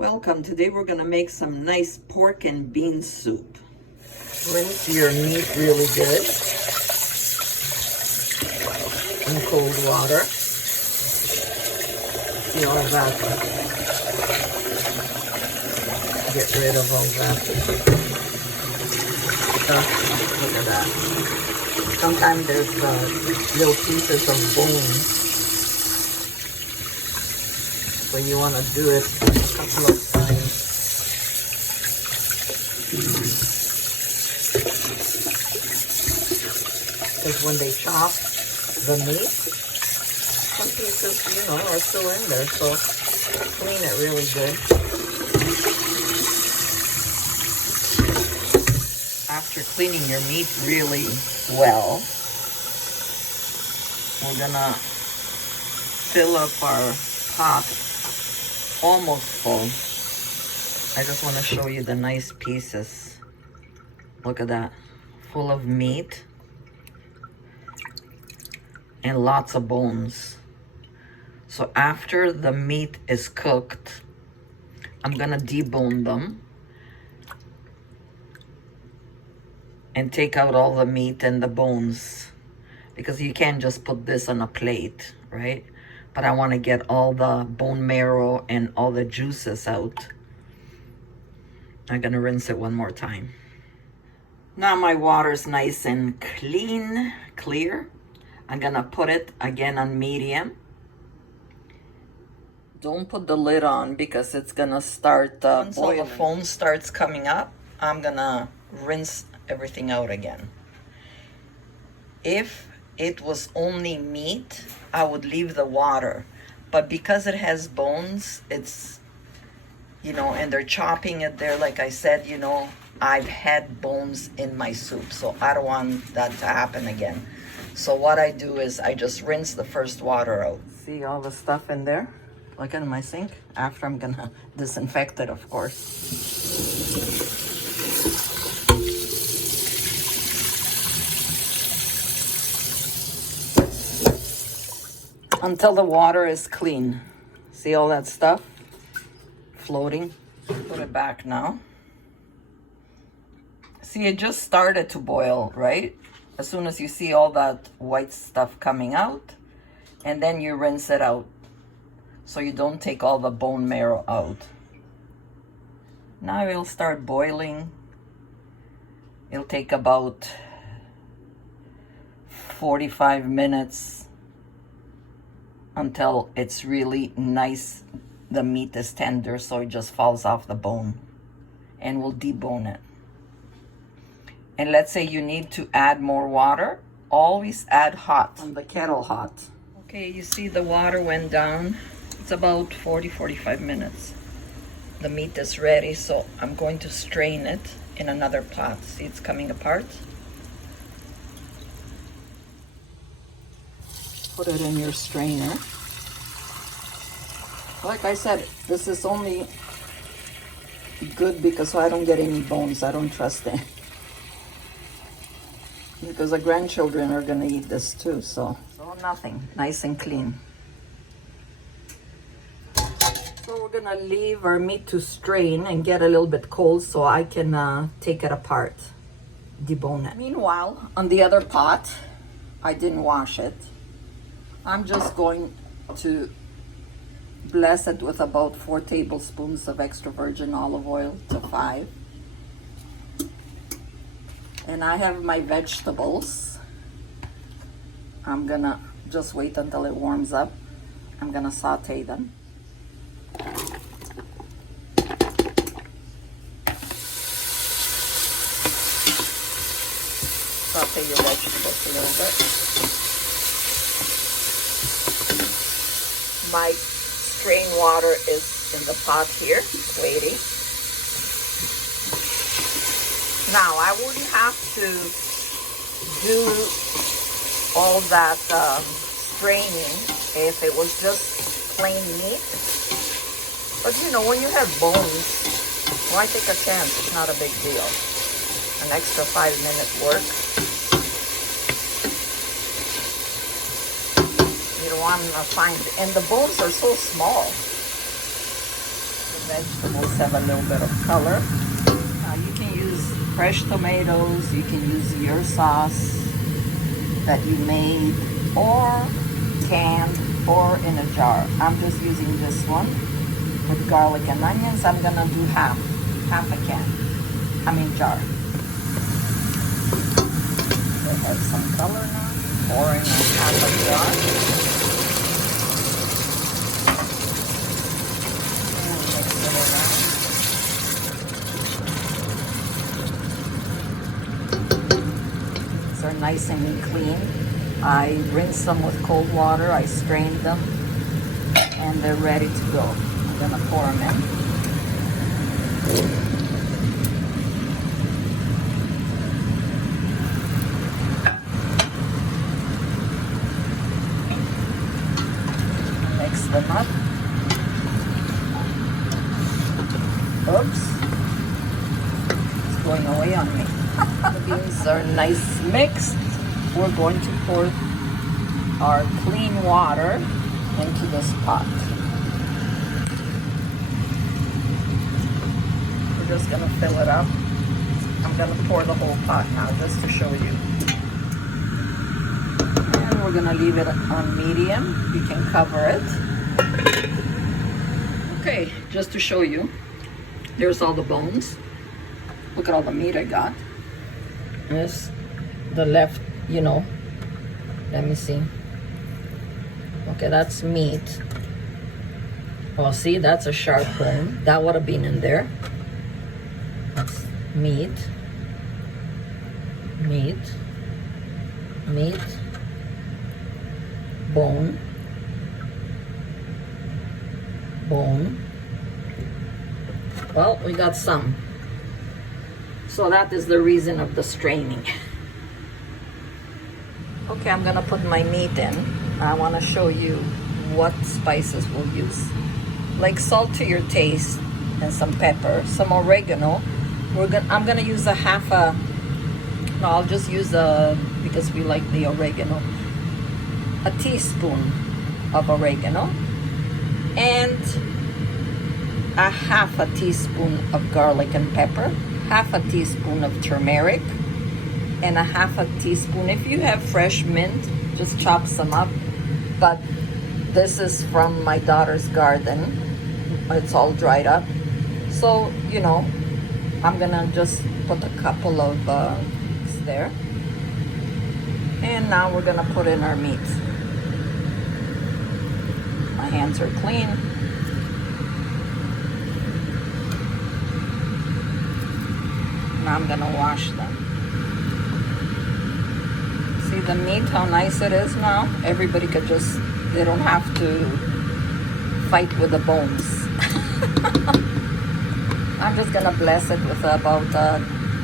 Welcome. Today we're going to make some nice pork and bean soup. Rinse your meat really good in cold water. See all that. Get rid of all that stuff. Look at that. Sometimes there's little pieces of bone. So you want to do it a couple of times. Because when they chop the meat, some pieces, are still in there. So clean it really good. After cleaning your meat really well, we're gonna fill up our pot almost full. I just want to show you the nice pieces. Look at that, full of meat and lots of bones. So after the meat is cooked, I'm gonna debone them and take out all the meat and the bones, because you can't just put this on a plate, right? But I want to get all the bone marrow and all the juices out. I'm gonna rinse it one more time. Now my water's nice and clear. I'm gonna put it again on medium. Don't put the lid on because it's gonna start once all the foam starts coming up, I'm gonna rinse everything out again. If it was only meat, I would leave the water. But because it has bones, it's, and they're chopping it there, like I said, I've had bones in my soup, so I don't want that to happen again. So what I do is I just rinse the first water out. See all the stuff in there? Look at my sink. After I'm gonna disinfect it, of course. Until the water is clean. See all that stuff floating? Put it back now. See, it just started to boil, right? As soon as you see all that white stuff coming out, and then you rinse it out so you don't take all the bone marrow out. Now it'll start boiling. It'll take about 45 minutes until it's really nice. The meat is tender, so it just falls off the bone, and we'll debone it. And let's say you need to add more water, always add hot, on the kettle hot. Okay, you see the water went down. It's about 45 minutes. The meat is ready, so I'm going to strain it in another pot. See, it's coming apart. Put it in your strainer. Like I said, this is only good because I don't get any bones. I don't trust it. Because the grandchildren are gonna eat this too, so nothing. Nice and clean. So we're gonna leave our meat to strain and get a little bit cold so I can take it apart, debone it. Meanwhile, on the other pot, I didn't wash it. I'm just going to bless it with about 4 tablespoons of extra virgin olive oil to 5. And I have my vegetables. I'm gonna just wait until it warms up. I'm gonna saute them. Saute your vegetables a little bit. My strained water is in the pot here, waiting. Now, I wouldn't have to do all that straining if it was just plain meat. But when you have bones, why take a chance? It's not a big deal. An extra 5-minute work. You don't want to find, and the bones are so small. vegetables have a little bit of color. Now you can use fresh tomatoes, you can use your sauce that you made, or canned, or in a jar. I'm just using this one with garlic and onions. I'm gonna do half a can. Jar. It has some color now. Pour in a half a jar. And mix it around. These are nice and clean. I rinsed them with cold water. I strained them, and they're ready to go. I'm gonna pour them in. Mix them up. Oops. It's going away on me. The beans are nice mixed. We're going to pour our clean water into this pot. We're just going to fill it up. I'm going to pour the whole pot now just to show you. And we're going to leave it on medium. You can cover it. Okay, just to show you, there's all the bones. Look at all the meat I got. This, the left, let me see. Okay, that's meat. Oh, see, that's a sharp bone. That would have been in there. That's meat. Bone. Well, we got some. So that is the reason of the straining. Okay, I'm gonna put my meat in. I wanna show you what spices we'll use. Like salt to your taste and some pepper, some oregano. I'm gonna use I'll just use because we like the oregano. A teaspoon of oregano and a half a teaspoon of garlic and pepper, half a teaspoon of turmeric, and a half a teaspoon. If you have fresh mint, just chop some up. But this is from my daughter's garden. It's all dried up. So, I'm gonna just put a couple of there. And now we're gonna put in our meat. My hands are clean. Now I'm gonna wash them. See the meat, how nice it is now? Everybody could they don't have to fight with the bones. I'm just gonna bless it with about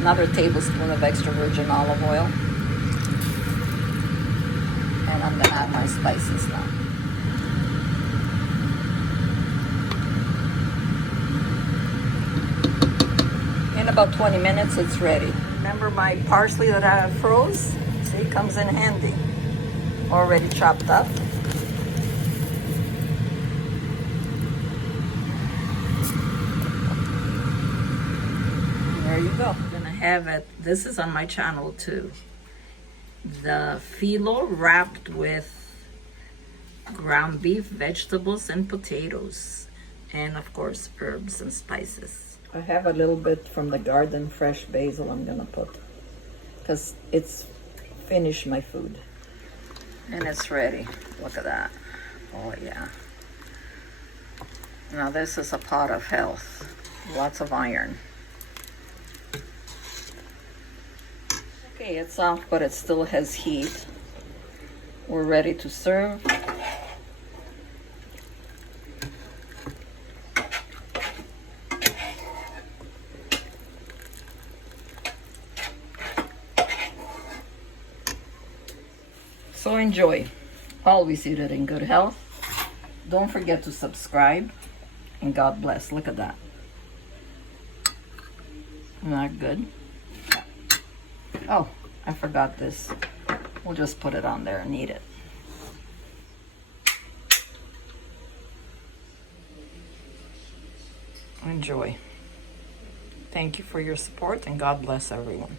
another tablespoon of extra virgin olive oil. And I'm gonna add my spices now. In about 20 minutes, it's ready. Remember my parsley that I froze? See, it comes in handy. Already chopped up. There you go. I'm gonna have it. This is on my channel too. The phyllo wrapped with ground beef, vegetables, and potatoes. And of course, herbs and spices. I have a little bit from the garden, fresh basil I'm gonna put. Because it's finished my food. And it's ready. Look at that. Oh yeah. Now this is a pot of health. Lots of iron. Okay, it's off, but it still has heat. We're ready to serve. So enjoy. Always eat it in good health. Don't forget to subscribe. And God bless. Look at that. Isn't that good? Oh, I forgot this. We'll just put it on there and eat it. Enjoy. Thank you for your support, and God bless everyone.